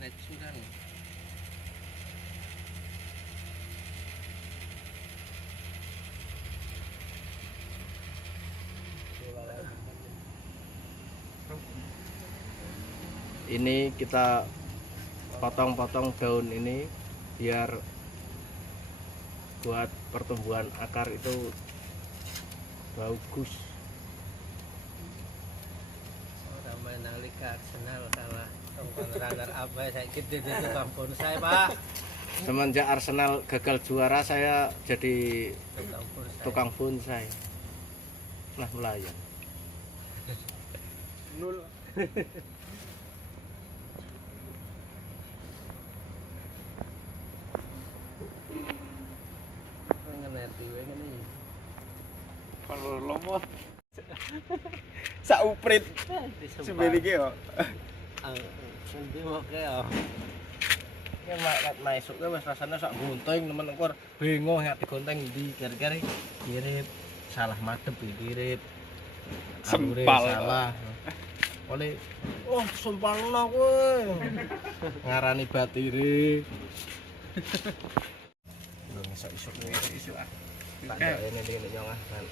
natural. Ini kita potong-potong daun ini biar buat pertumbuhan akar itu bagus. Orang main Liga Arsenal kalah tongkol runner apa saya gede di tukang bonsai Pak. Semenjak Arsenal gagal juara saya jadi Tukang bonsai. tukang bonsai. Nah melayang. Nul. Ngerti ini. Kalau lomo sak uprit sebenike yo. Endi moke yo. Ini mak esuk wis rasane sak gunting temen ukur bingung nek digonteng ndi kira-kira kirip salah madhep kirip. Alure Sempal. salah. Oleh oh sempalna kowe. Ngarani batire. Lho isuk-isuk isuk ah. Tak ini dingin nyong ah lan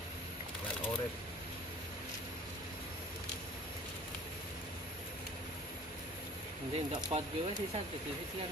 urip. Hindi ndak pat gue sisa gitu sisian.